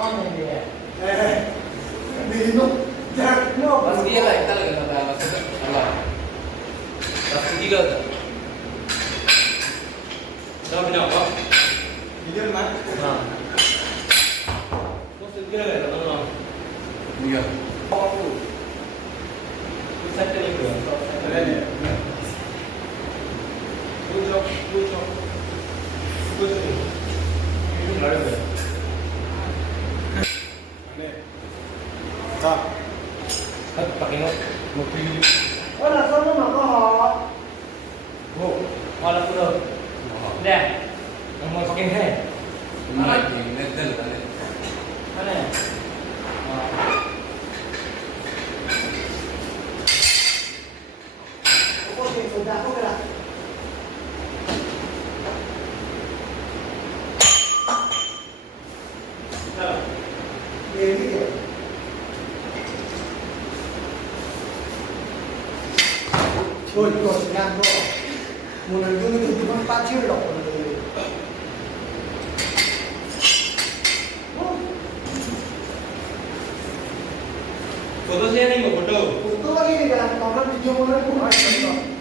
Mas dia lah, kita lagi sampai alas itu. Allah. Tapi tiga tuh. Dah bina apa? Tiga mana? Nah. Mas tiga lah, teman-teman. Iya. Bisa jadi dua. Ada ni. Lucu. Itu lari deh. Ada. Tak. Pakai mobil. Oh, malah pulau. Dah. Yang mau pakai head. Mana? Mana? Thôi, rồi làm thôi. Một lần đưa cái thứ con ba chiêu đỏ rồi. Foto saya nih mau foto. Itu lagi di dalam kamar video mana pun ada.